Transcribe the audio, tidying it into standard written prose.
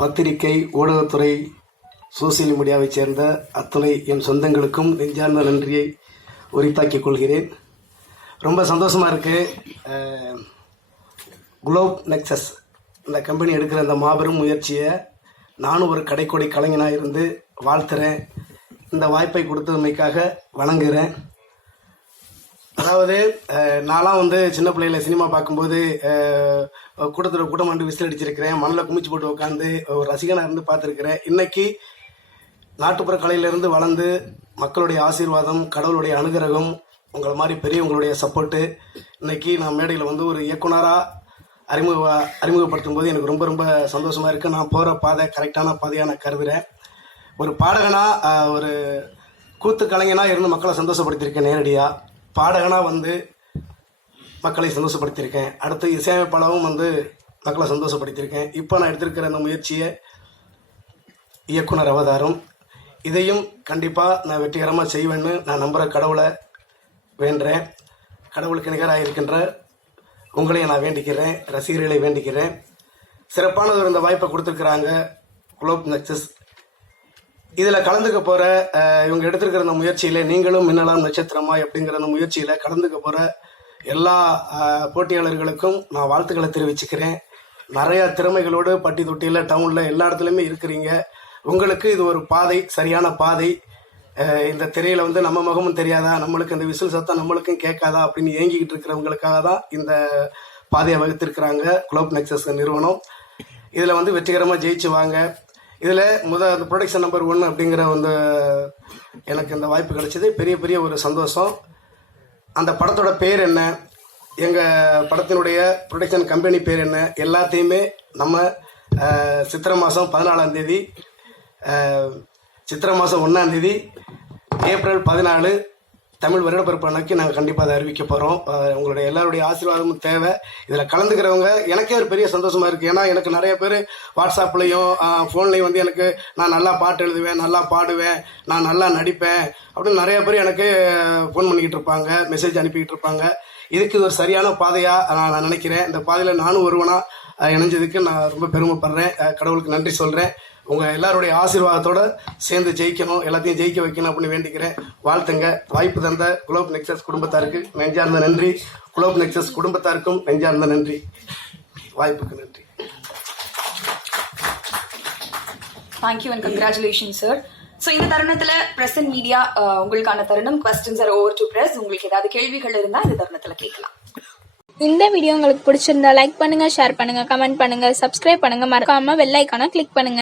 பத்திரிகை ஊடகத்துறை சோசியல் மீடியாவைச் சேர்ந்த அத்துணை என் சொந்தங்களுக்கும் நெஞ்சார்ந்த நன்றியை உரித்தாக்கிக் கொள்கிறேன். ரொம்ப சந்தோஷமாக இருக்குது. குளோப் நெக்சஸ் இந்த கம்பெனி எடுக்கிற அந்த மாபெரும் முயற்சியை நானும் ஒரு கடைக்கோடி கலைஞனாக இருந்து வாழ்த்துறேன். இந்த வாய்ப்பை கொடுத்தமைக்காக வணங்குகிறேன். அதாவது நான்லாம் சின்ன பிள்ளையில சினிமா பார்க்கும்போது கூட்டமாண்டு விசில் அடிச்சிருக்கிறேன். மண்ணில் குமிச்சு போட்டு உட்காந்து ஒரு ரசிகனாக இருந்து பார்த்துருக்கிறேன். இன்னைக்கு நாட்டுப்புற கலையிலிருந்து வளர்ந்து மக்களுடைய ஆசீர்வாதம், கடவுளுடைய அனுகிரகம், உங்களை மாதிரி பெரியவங்களுடைய சப்போர்ட்டு, இன்னைக்கு நான் மேடையில் ஒரு இயக்குனராக அறிமுகப்படுத்தும் போது எனக்கு ரொம்ப ரொம்ப சந்தோஷமாக இருக்குது. நான் போகிற பாதை கரெக்டான பாதையாக நான் கருதுகிறேன். ஒரு பாடகனாக ஒரு கூத்து கலைஞனாக இருந்து மக்களை சந்தோஷப்படுத்தியிருக்கேன். நேரடியாக பாடகனாக மக்களை சந்தோஷப்படுத்தியிருக்கேன். அடுத்து இசையமைப்பாளரும் மக்களை சந்தோஷப்படுத்தியிருக்கேன். இப்போ நான் எடுத்திருக்கிற அந்த முயற்சியை இயக்குனர் அவதாரம், இதையும் கண்டிப்பாக நான் வெற்றிகரமாக செய்வேன்னு நான் நம்புகிற கடவுளை வேண்டுறேன். கடவுளுக்கு நிகராக இருக்கின்ற உங்களையும் நான் வேண்டிக்கிறேன், ரசிகர்களை வேண்டிக்கிறேன். சிறப்பானது இந்த வாய்ப்பை கொடுத்துருக்குறாங்க குளோப் நெக்சஸ். இதில் கலந்துக்க போகிற இவங்க எடுத்திருக்கிற அந்த முயற்சியில் நீங்களும் மின்னலாம் நட்சத்திரமா அப்படிங்கிற அந்த முயற்சியில் கலந்துக்க போகிற எல்லா போட்டியாளர்களுக்கும் நான் வாழ்த்துக்களை தெரிவிச்சுக்கிறேன். நிறையா திறமைகளோடு பட்டி தொட்டியில் டவுனில் எல்லா இடத்துலையுமே இருக்கிறீங்க. உங்களுக்கு இது ஒரு பாதை, சரியான பாதை. இந்த திரையில் நம்ம முகமும் தெரியாதா, நம்மளுக்கு இந்த விசில் சத்தம் நம்மளுக்கும் கேட்காதா அப்படின்னு ஏங்கிக்கிட்டு இருக்கிறவங்களுக்காக தான் இந்த பாதையை வகுத்திருக்கிறாங்க குளோப் நெக்சஸ் நிறுவனம். இதில் வெற்றிகரமாக ஜெயிச்சு வாங்க. இதில் அந்த ப்ரொடக்ஷன் நம்பர் 1 அப்படிங்கிற எனக்கு இந்த வாய்ப்பு கிடைச்சது பெரிய பெரிய ஒரு சந்தோஷம். அந்த படத்தோட பேர் என்ன, எங்கள் படத்தினுடைய ப்ரொடக்ஷன் கம்பெனி பேர் என்ன, எல்லாத்தையுமே நம்ம சித்திரை மாதம் 14ஆம் தேதி, சித்திரை மாதம் 1ஆம் தேதி, ஏப்ரல் 14 தமிழ் வருடப்பிறப்பு அன்னைக்கு நாங்கள் கண்டிப்பாக அதை அறிவிக்க போகிறோம். உங்களுடைய எல்லாருடைய ஆசீர்வாதமும் தேவை. இதில் கலந்துக்கிறவங்க எனக்கே ஒரு பெரிய சந்தோஷமாக இருக்குது. ஏன்னா எனக்கு நிறைய பேர் வாட்ஸ்அப்லேயும் ஃபோன்லேயும் எனக்கு நான் நல்லா பாட்டு எழுதுவேன், நல்லா பாடுவேன், நான் நல்லா நடிப்பேன் அப்படின்னு நிறைய பேர் எனக்கு ஃபோன் பண்ணிக்கிட்டு இருப்பாங்க, மெசேஜ் அனுப்பிக்கிட்டு இருப்பாங்க. இதுக்கு இது ஒரு சரியான பாதையாக நான் நினைக்கிறேன். இந்த பாதையில் நானும் ஒருவனாக இணைஞ்சதுக்கு நான் ரொம்ப பெருமைப்படுறேன். கடவுளுக்கு நன்றி சொல்கிறேன். உங்கள் எல்லாருடைய ஆசீர்வாதத்தோடு சேர்ந்து ஜெயிக்கணும், எல்லாத்தையும் ஜெயிக்க வைக்கணும் அப்படின்னு வேண்டிக்கிறேன். வாழ்த்துங்க. வாய்ப்பு தந்த குளோப் நெக்சஸ் குடும்பத்தாருக்கு நெஞ்சார்ந்த நன்றி. குளோப் நெக்சஸ் குடும்பத்தாருக்கும் நெஞ்சார்ந்த நன்றி. வாய்ப்புக்கு நன்றி. Thank you and congratulation sir. So இந்த தருணத்தில் பிரஸ் அண்ட் மீடியா உங்களுக்கான தருணம். Questions are over to press. உங்களுக்கு ஏதாவது கேள்விகள் இருந்தால் இந்த தருணத்தில் கேட்கலாம். இந்த வீடியோ உங்களுக்கு பிடிச்சிருந்தா லைக் பண்ணுங்க, ஷேர் பண்ணுங்க, கமெண்ட் பண்ணுங்க, சப்ஸ்கிரைப் பண்ணுங்க, மறக்காம பெல் ஐகானை கிளிக் பண்ணுங்க.